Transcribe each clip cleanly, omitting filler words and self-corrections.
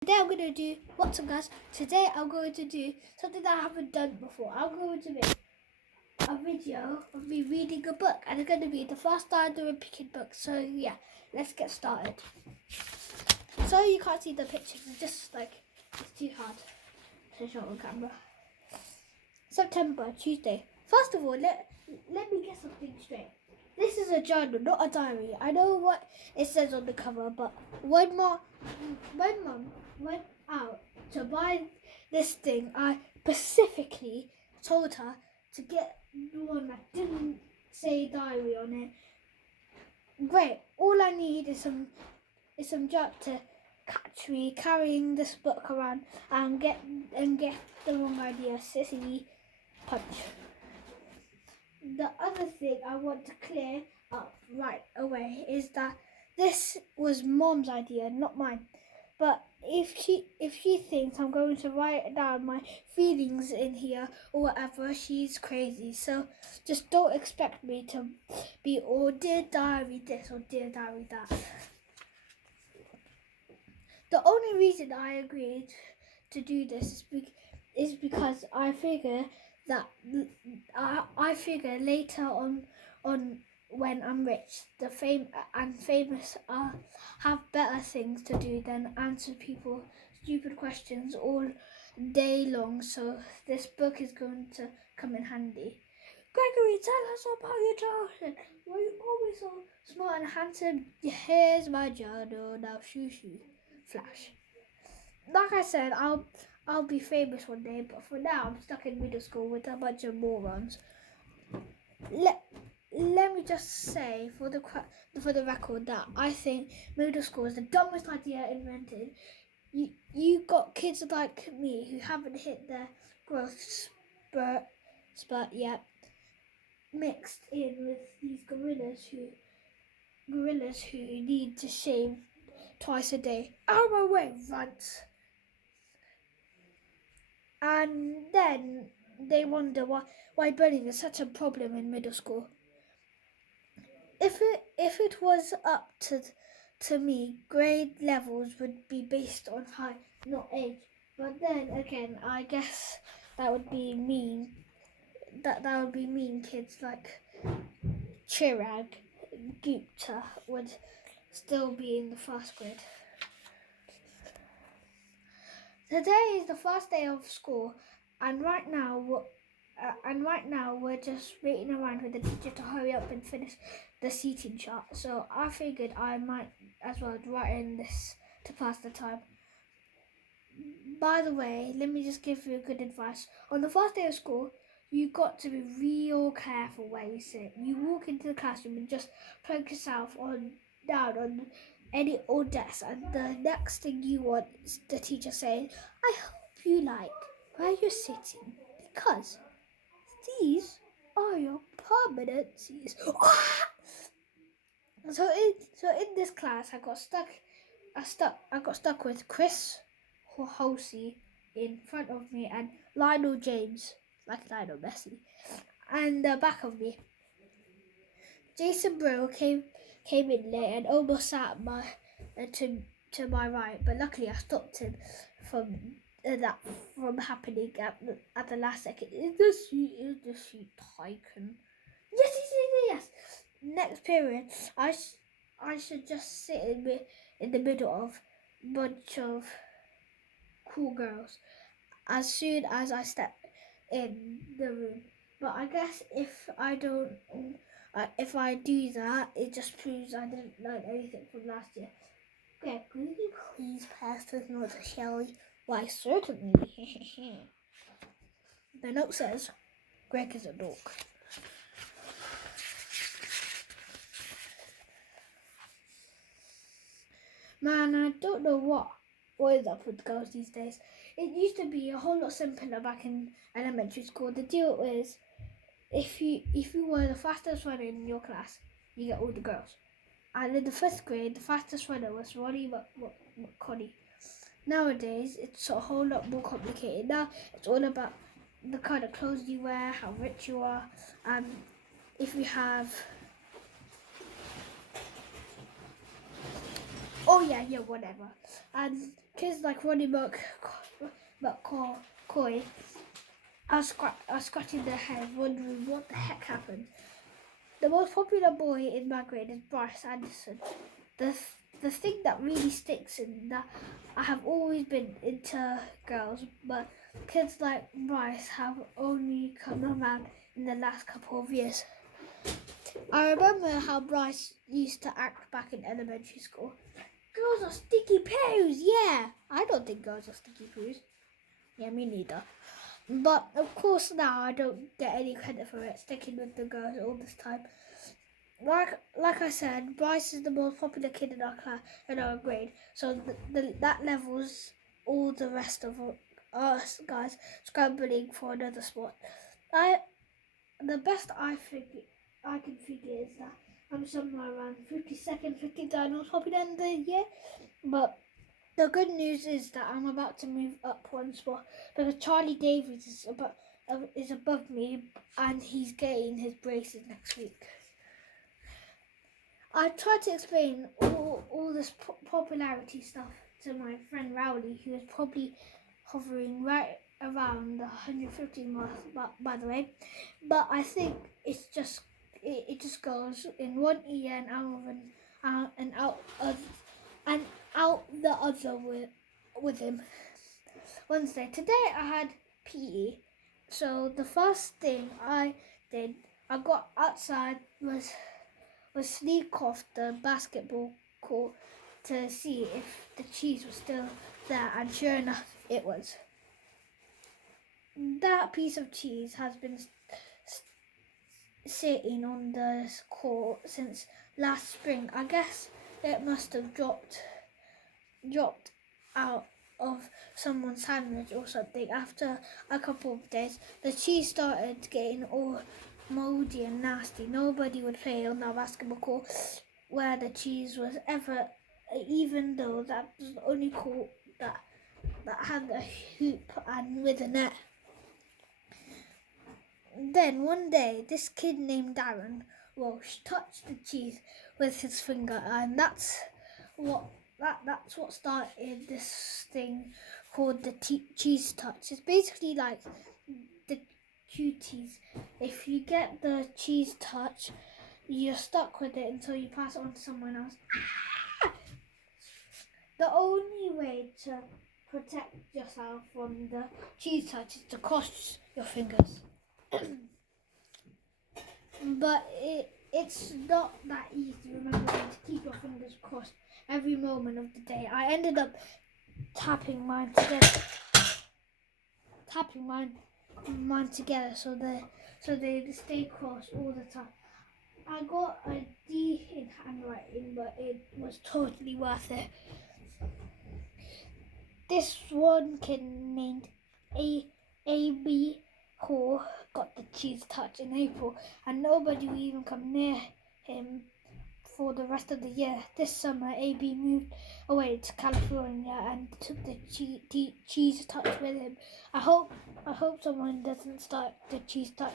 Today I'm going to do, what's up guys, today I'm going to do something that I haven't done before. I'm going to make a video of me reading a book, and it's going to be the first time doing picking books. So yeah, let's get started. So you can't see the pictures, it's just like, it's too hard to show on camera. September, Tuesday. First of all, let me get something straight. This is a journal, not a diary. I know what it says on the cover, but when Mum went out to buy this thing, I specifically told her to get the one that didn't say diary on it. Great. All I need is some jerk to catch me carrying this book around and get the wrong idea. Sissy punch. The other thing I want to clear up right away is that this was Mom's idea, not mine. But if she thinks I'm going to write down my feelings in here or whatever, she's crazy. So just don't expect me to be all dear diary this or dear diary that. The only reason I agreed to do this is because I figure that I figure later on when I'm rich, the famous have better things to do than answer people stupid questions all day long. So this book is going to come in handy. Gregory, tell us about your childhood. Were you always so smart and handsome? Here's my journal. Now shoo shoo. Flash. Like I said, I'll be famous one day, but for now I'm stuck in middle school with a bunch of morons. Let me just say for the record that I think middle school is the dumbest idea invented. You got kids like me who haven't hit their growth spurt yet, mixed in with these gorillas who need to shave twice a day. Out of my way, runts. And then they wonder why bullying is such a problem in middle school. If it was up to me, grade levels would be based on height, not age. But then again, I guess that would be mean. That would be mean. Kids like Chirag Gupta would still be in the first grade. Today is the first day of school, and right now we're just waiting around with the teacher to hurry up and finish the seating chart. So I figured I might as well write in this to pass the time. By the way, let me just give you good advice. On the first day of school, you got to be real careful where you sit. You walk into the classroom and just plunk yourself down on any old desk, and the next thing you want is the teacher saying, "I hope you like where you're sitting, because these are your permanent seats." So in this class, I got stuck with Chris Halsey in front of me and Lionel James, like Lionel Messi, and the back of me. Jason Brill came in late and almost sat to my right, but luckily I stopped him from happening at the last second. Is the seat taken? Yes. Next period, I should just sit in the middle of a bunch of cool girls as soon as I step in the room. But I guess if I do that, it just proves I didn't learn anything from last year. Okay, could you please pass this note to Shelley? Why, certainly. The note says, Greg is a dork. Man, I don't know what is up with girls these days. It used to be a whole lot simpler back in elementary school. The deal is, if you were the fastest runner in your class, you get all the girls. And in the 5th grade, the fastest runner was Ronnie McConnie. Nowadays, it's a whole lot more complicated. Now, it's all about the kind of clothes you wear, how rich you are, and if you have... Oh yeah, whatever. And kids like Ronnie McCoy are scratching their head, wondering what the heck happened. The most popular boy in my grade is Bryce Anderson. The thing that really sticks in that I have always been into girls, but kids like Bryce have only come around in the last couple of years. I remember how Bryce used to act back in elementary school. Girls are sticky poos, yeah. I don't think girls are sticky poos. Yeah, me neither. But of course now I don't get any credit for it, sticking with the girls all this time. Like I said, Bryce is the most popular kid in our class, in our grade. So that levels all the rest of us guys scrambling for another spot. The best I can figure is that I'm somewhere around 52nd, 53rd most popular in the year. But the good news is that I'm about to move up one spot because Charlie Davies is above me and he's getting his braces next week. I tried to explain all this popularity stuff to my friend Rowley, who is probably hovering right around the 150 mark, by the way. But I think it's just it just goes in one ear and out the other with him. Wednesday. Today I had PE, so the first thing I did, I got outside was sneak off the basketball court to see if the cheese was still there, and sure enough, it was. That piece of cheese has been sitting on the court since last spring. I guess it must have dropped out of someone's sandwich or something. After a couple of days, the cheese started getting all moldy and nasty. Nobody would play on that basketball court where the cheese was ever, even though that was the only court that had a hoop and with a net. Then one day, this kid named Darren Walsh touched the cheese with his finger, and that's what started this thing called the cheese touch. It's basically like the cuties. If you get the cheese touch, you're stuck with it until you pass it on to someone else. The only way to protect yourself from the cheese touch is to cross your fingers. But it's not that easy, remembering to keep your fingers crossed every moment of the day. I ended up tapping mine together so they stay crossed all the time. I got a D in handwriting, but it was totally worth it. This one kid named A.B. Hall got the cheese touch in April, and nobody will even come near him for the rest of the year. This summer, A.B. moved away to California and took the cheese touch with him. I hope someone doesn't start the cheese touch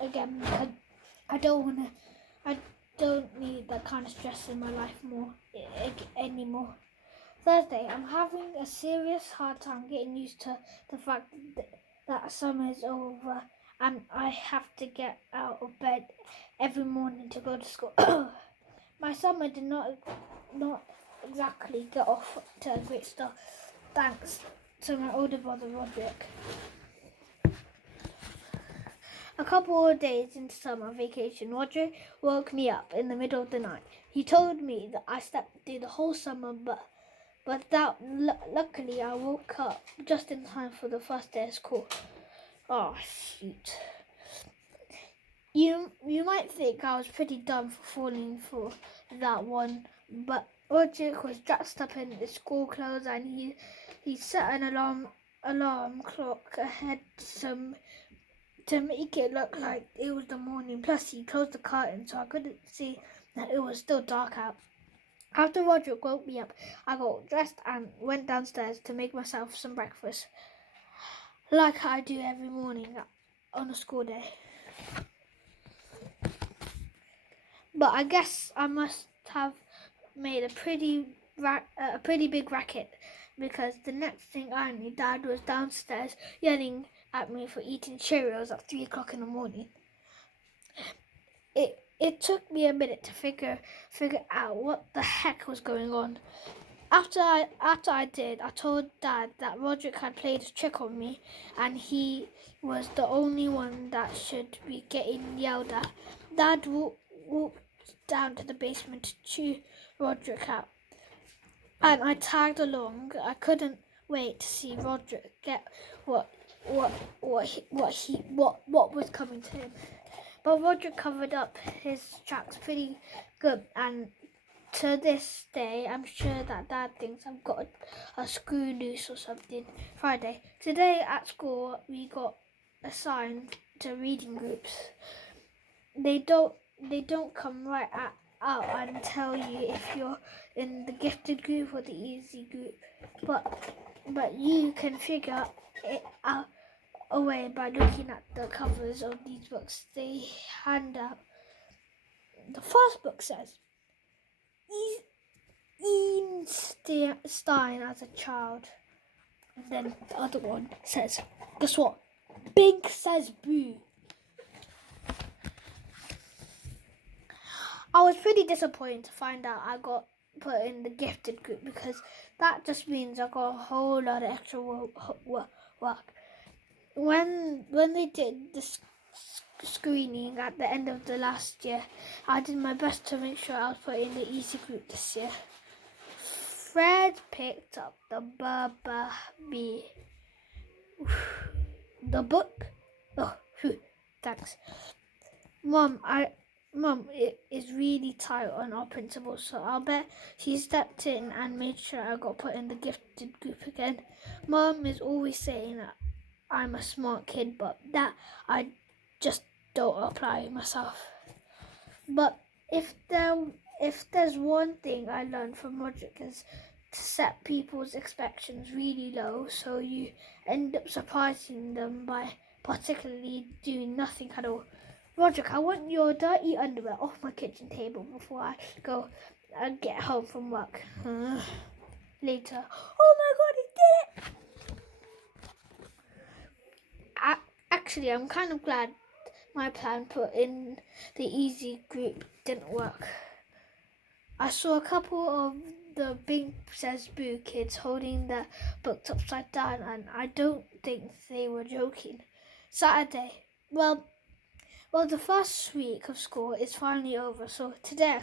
again, because I don't need that kind of stress in my life anymore. Thursday, I'm having a serious hard time getting used to the fact that summer is over and I have to get out of bed every morning to go to school. My summer did not exactly get off to a great start, thanks to my older brother Roderick. A couple of days into summer vacation, Roger woke me up in the middle of the night. He told me that I slept through the whole summer, but luckily I woke up just in time for the first day of school. Oh, shoot. You might think I was pretty dumb for falling for that one, but Roger was dressed up in his school clothes and he set an alarm clock ahead to make it look like it was the morning. Plus, he closed the curtain so I couldn't see that it was still dark out. After Roderick woke me up, I got dressed and went downstairs to make myself some breakfast, like I do every morning on a school day. But I guess I must have made a pretty big racket, because the next thing I knew, Dad was downstairs yelling at me for eating Cheerios at 3 o'clock in the morning. It took me a minute to figure out what the heck was going on. After I did, I told Dad that Roderick had played a trick on me, and he was the only one that should be getting yelled at. Dad walked down to the basement to chew Roderick out, and I tagged along. I couldn't wait to see Roderick get what was coming to him. But Roderick covered up his tracks pretty good, and to this day, I'm sure that Dad thinks I've got a screw loose or something. Friday. Today at school, we got assigned to reading groups. They don't come out and tell you if you're in the gifted group or the easy group, but you can figure it out a way by looking at the covers of these books they hand out. The first book says, Einstein as a child. And then the other one says, guess what? Big says boo. I was pretty disappointed to find out I got put in the gifted group, because that just means I got a whole lot of extra work. When they did the screening at the end of the last year, I did my best to make sure I was put in the easy group this year. Fred picked up the Bee. The book? Oh, thanks. Mom, it is really tight on our principal, so I'll bet she stepped in and made sure I got put in the gifted group again. Mom is always saying that I'm a smart kid, but that I just don't apply myself. But if there's one thing I learned from Roderick, is to set people's expectations really low, so you end up surprising them by particularly doing nothing at all. Roderick, I want your dirty underwear off my kitchen table before I go and get home from work. Later. Oh my God, he did it! Actually, I'm kind of glad my plan put in the easy group didn't work. I saw a couple of the Big Says Boo kids holding their books upside down, and I don't think they were joking. Saturday. Well, the first week of school is finally over, so today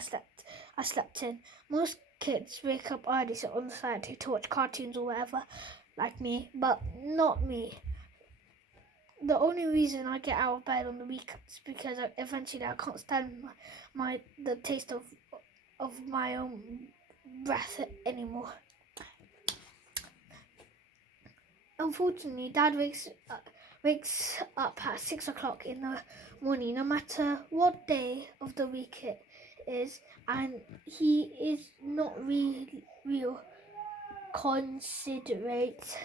I slept in. Most kids wake up early, sit on the side to watch cartoons or whatever, like me, but not me. The only reason I get out of bed on the weekends is because eventually I can't stand the taste of my own breath anymore. Unfortunately, Dad wakes up at 6 o'clock in the morning, no matter what day of the week it is, and he is not real considerate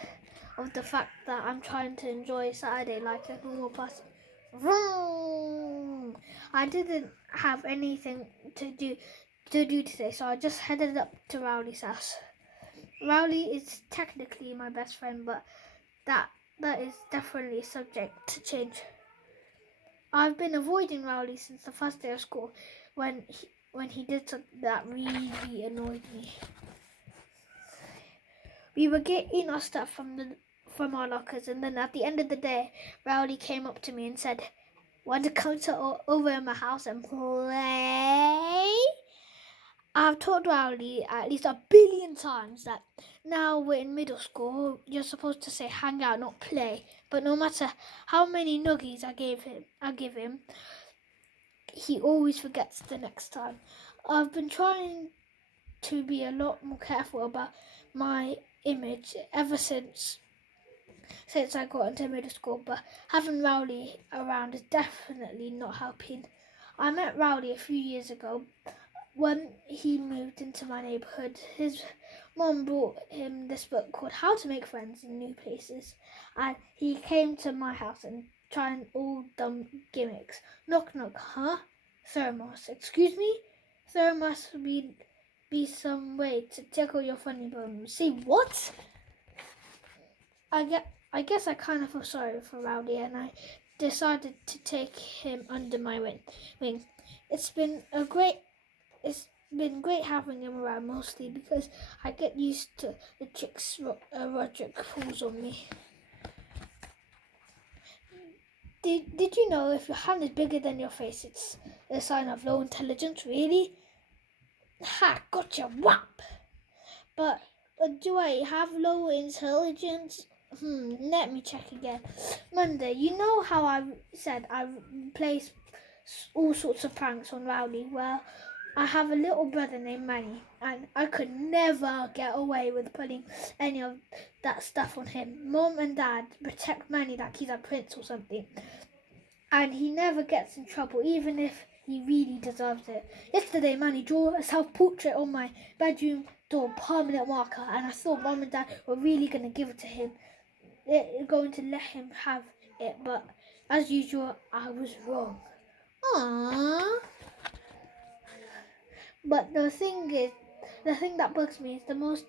of the fact that I'm trying to enjoy Saturday like a normal person. Vroom! I didn't have anything to do today, so I just headed up to Rowley's house. Rowley is technically my best friend, but that is definitely subject to change. I've been avoiding Rowley since the first day of school, when he did something that really annoyed me. We were getting our stuff from our lockers, and then at the end of the day, Rowley came up to me and said, "Want to come over in my house and play?" I've told Rowley at least 1 billion times that now we're in middle school, you're supposed to say hang out, not play. But no matter how many nuggies I give him, he always forgets the next time. I've been trying to be a lot more careful about my image ever since I got into middle school, but having Rowley around is definitely not helping. I met Rowley a few years ago when he moved into my neighbourhood. His mom brought him this book called How to Make Friends in New Places, and he came to my house and tried all dumb gimmicks. Knock knock, huh? Thermos. Excuse me? Thermos would be be some way to tickle your funny bone. See what? I guess I kind of feel sorry for Rowdy, and I decided to take him under my wing. It's been great having him around, mostly because I get used to the tricks Roderick pulls on me. Did you know if your hand is bigger than your face, it's a sign of low intelligence? Really? Ha! Gotcha! Whap! But do I have low intelligence? Let me check again. Monday, you know how I said I play all sorts of pranks on Rowdy? Well, I have a little brother named Manny, and I could never get away with putting any of that stuff on him. Mom and Dad protect Manny like he's a prince or something, and he never gets in trouble, even if he really deserves it. Yesterday, Manny drew a self-portrait on my bedroom door, permanent marker, and I thought Mom and Dad were really going to give it to him. They're going to let him have it, but as usual, I was wrong. Aww. But the thing that bugs me is the most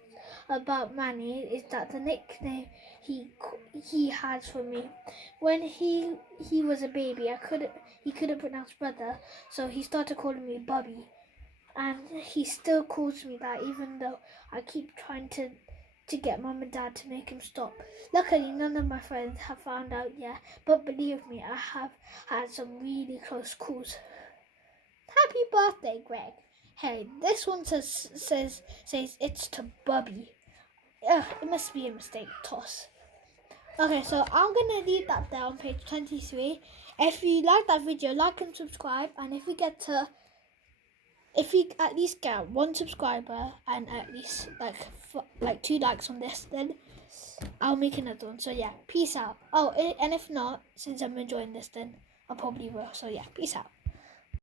about Manny is that the nickname he has for me. When he was a baby, he couldn't pronounce brother, so he started calling me Bubby, and he still calls me that even though I keep trying to get Mum and Dad to make him stop. Luckily, none of my friends have found out yet, but believe me, I have had some really close calls. Happy birthday, Greg. Hey, this one says it's to Bubby. Ugh, it must be a mistake. Toss. Okay, so I'm gonna leave that there on page 23. If you like that video, like and subscribe. And if we at least get 1 subscriber and at least like 2 likes on this, then I'll make another one. So yeah, peace out. Oh, and if not, since I'm enjoying this, then I probably will. So yeah, peace out.